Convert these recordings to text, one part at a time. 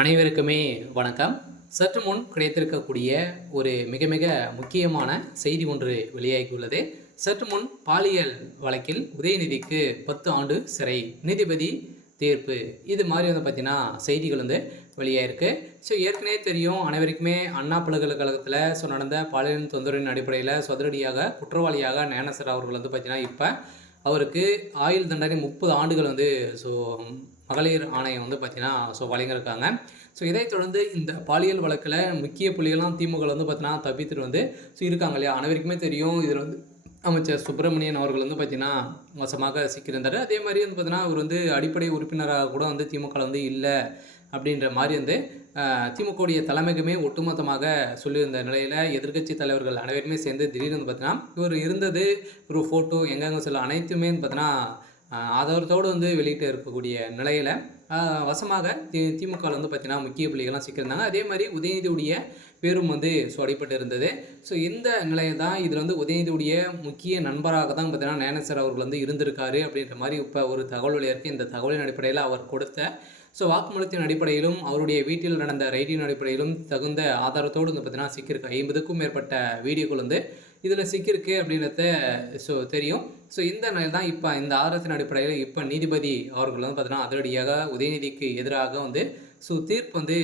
அனைவருக்குமே வணக்கம். சற்று முன் கிடைத்திருக்கக்கூடிய ஒரு மிக மிக முக்கியமான செய்தி ஒன்று வெளியாகியுள்ளது. சற்று முன் பாலியல் வழக்கில் உதயநிதிக்கு 10 ஆண்டு சிறை, நீதிபதி தீர்ப்பு, இது மாதிரி பார்த்தீங்கன்னா செய்திகள் வெளியாயிருக்கு. ஏற்கனவே தெரியும் அனைவருக்குமே, அண்ணா பல்கலைக்கழகத்தில் நடந்த பாலியல் தொந்தரவின் அடிப்படையில் அதிரடியாக குற்றவாளியாக ஞானசேகர் அவர்கள் பார்த்தீங்கன்னா இப்போ அவருக்கு ஆயுள் தண்டனை 30 ஆண்டுகள் மகளிர் ஆணையம் பார்த்தீங்கன்னா வழங்கியிருக்காங்க. இதைத் தொடர்ந்து இந்த பாலியல் வழக்கில் முக்கிய புள்ளிகள்லாம் திமுக பார்த்தீங்கன்னா தப்பித்துட்டு இருக்காங்க இல்லையா. அனைவருக்குமே தெரியும், இதில் அமைச்சர் சுப்பிரமணியன் அவர்கள் பார்த்தீங்கன்னா மோசமாக சிக்கியிருந்தார். அதே மாதிரி பார்த்தீங்கன்னா அவர் அடிப்படை உறுப்பினராக கூட திமுக இல்லை அப்படின்ற மாதிரி திமுகவுடைய தலைமைக்குமே ஒட்டுமொத்தமாக சொல்லியிருந்த நிலையில் எதிர்க்கட்சி தலைவர்கள் அனைவருமே சேர்ந்து திடீர்னு பார்த்தீங்கன்னா இவர் இருந்தது ஒரு ஃபோட்டோ எங்கெங்கே சொல்ல அனைத்துமே பார்த்தீங்கன்னா ஆதாரத்தோடு வெளியிட்டு இருக்கக்கூடிய நிலையில் வசமாக திமுக பார்த்தீங்கன்னா முக்கிய புள்ளிகள்லாம் சிக்கியிருந்தாங்க. அதே மாதிரி உதயநிதியுடைய பேரும் அடிப்பட்டு இருந்தது. இந்த நிலையை தான் இதில் உதயநிதியுடைய முக்கிய நண்பராக தான் பார்த்தீங்கன்னா ஞானசேகர் அவர்கள் இருந்திருக்காரு அப்படின்ற மாதிரி இப்போ ஒரு தகவல் வெளியாக இந்த தகவலின் அடிப்படையில் அவர் கொடுத்த வாக்குமூலத்தின் அடிப்படையிலும் அவருடைய வீட்டில் நடந்த ரைடின் அடிப்படையிலும் தகுந்த ஆதாரத்தோடு பார்த்தீங்கன்னா சிக்கியிருக்கு. 50க்கும் மேற்பட்ட வீடியோக்கள் இதில் சிக்கியிருக்கு அப்படின்றத தெரியும். இந்த நிலை தான் இப்போ இந்த ஆதாரத்தின் அடிப்படையில் இப்போ நீதிபதி அவர்கள் பார்த்தீங்கன்னா அதிரடியாக உதயநிதிக்கு எதிராக தீர்ப்பு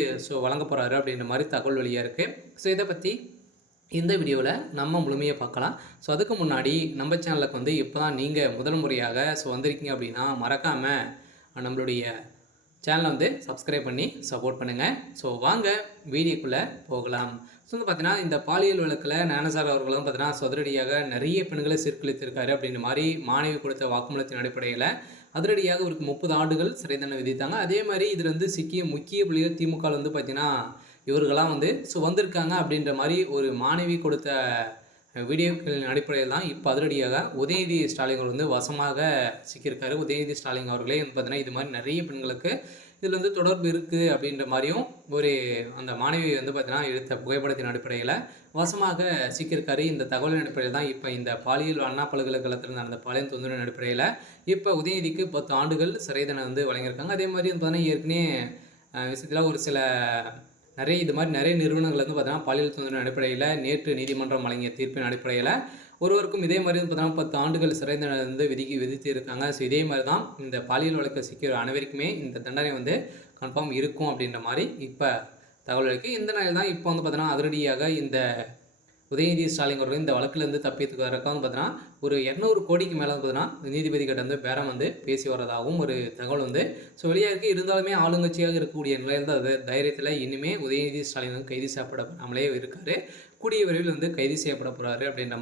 வழங்க போகிறாரு அப்படின்ற மாதிரி தகவல் வெளியாக இருக்குது. இதை பற்றி இந்த வீடியோவில் நம்ம முழுமையாக பார்க்கலாம். அதுக்கு முன்னாடி நம்ம சேனலுக்கு இப்போ தான் நீங்கள் முதல் முறையாக வந்திருக்கீங்க அப்படின்னா மறக்காமல் நம்மளுடைய சேனலை சப்ஸ்கிரைப் பண்ணி சப்போர்ட் பண்ணுங்கள். வாங்க வீடியோக்குள்ளே போகலாம். பார்த்தீங்கன்னா இந்த பாலியல் வழக்கில் ஞானசேகர் அவர்களும் பார்த்தீங்கன்னா அதிரடியாக நிறைய பெண்களை சீர்குலைத்திருக்காரு அப்படின்ற மாதிரி மாணவி கொடுத்த வாக்குமூலத்தின் அடிப்படையில் அதிரடியாக இவருக்கு 30 ஆண்டுகள் சிறை தண்டனை விதித்தாங்க. அதே மாதிரி இதில் சிக்கிய முக்கிய புள்ளிகள் திமுக பார்த்தீங்கன்னா இவர்களாம் வந்திருக்காங்க அப்படின்ற மாதிரி ஒரு மாணவி கொடுத்த வீடியோக்களின் அடிப்படையில் தான் இப்போ அதிரடியாக உதயநிதி ஸ்டாலின் அவர்கள் வசமாக சிக்கியிருக்காரு. உதயநிதி ஸ்டாலின் அவர்களே பார்த்தீங்கன்னா இது மாதிரி நிறைய பெண்களுக்கு இதில் தொடர்பு இருக்குது அப்படின்ற மாதிரியும் ஒரு அந்த மாணவி பார்த்தீங்கன்னா எடுத்த புகைப்படத்தின் அடிப்படையில் வசமாக சிக்கியிருக்காரு. இந்த தகவலின் அடிப்படையில் தான் இப்போ இந்த பாலியல் அண்ணா பல்கலைக்கழகத்தில் நடந்த பாலியல் தொந்தரவின் அடிப்படையில் இப்போ உதயநிதிக்கு 10 ஆண்டுகள் சிறை தண்டனை வழங்கியிருக்காங்க. அதே மாதிரி பார்த்தீங்கன்னா ஏற்கனவே விஷயத்தில் ஒரு சில இது மாதிரி நிறைய நிறுவனங்கள் பார்த்தீங்கன்னா பாலியல் தொந்தரவின் அடிப்படையில் நேற்று நீதிமன்றம் வழங்கிய தீர்ப்பின் அடிப்படையில் ஒருவருக்கும் இதே மாதிரி பார்த்தீங்கன்னா 10 ஆண்டுகள் சிறை தண்டனை விதித்து இருக்காங்க. இதே மாதிரி தான் இந்த பாலியல் வழக்கு சிக்கிற அனைவருக்குமே இந்த தண்டனை கன்ஃபார்ம் இருக்கும் அப்படின்ற மாதிரி இப்போ தகவல் இருக்குது. இந்த நிலையில் தான் இப்போ பார்த்தீங்கன்னா அதிரடியாக இந்த உதயநிதி ஸ்டாலின் அவர்கள் இந்த வழக்கிலேருந்து தப்பித்துக்கிறதுக்காக பார்த்தீங்கன்னா ஒரு 200 கோடிக்கு மேலே பார்த்தீங்கன்னா நீதிபதி கிட்ட பேரம் பேசி வர்றதாகவும் ஒரு தகவல் வெளியாக இருக்குது. இருந்தாலுமே ஆளுங்கட்சியாக இருக்கக்கூடிய நிலையில் தான் தைரியத்தில் இனிமேல் உதயநிதி ஸ்டாலின் கைது செய்யப்படாமலே இருக்கார். கூடிய விரைவில் கைது செய்யப்பட போகிறாரு அப்படின்ற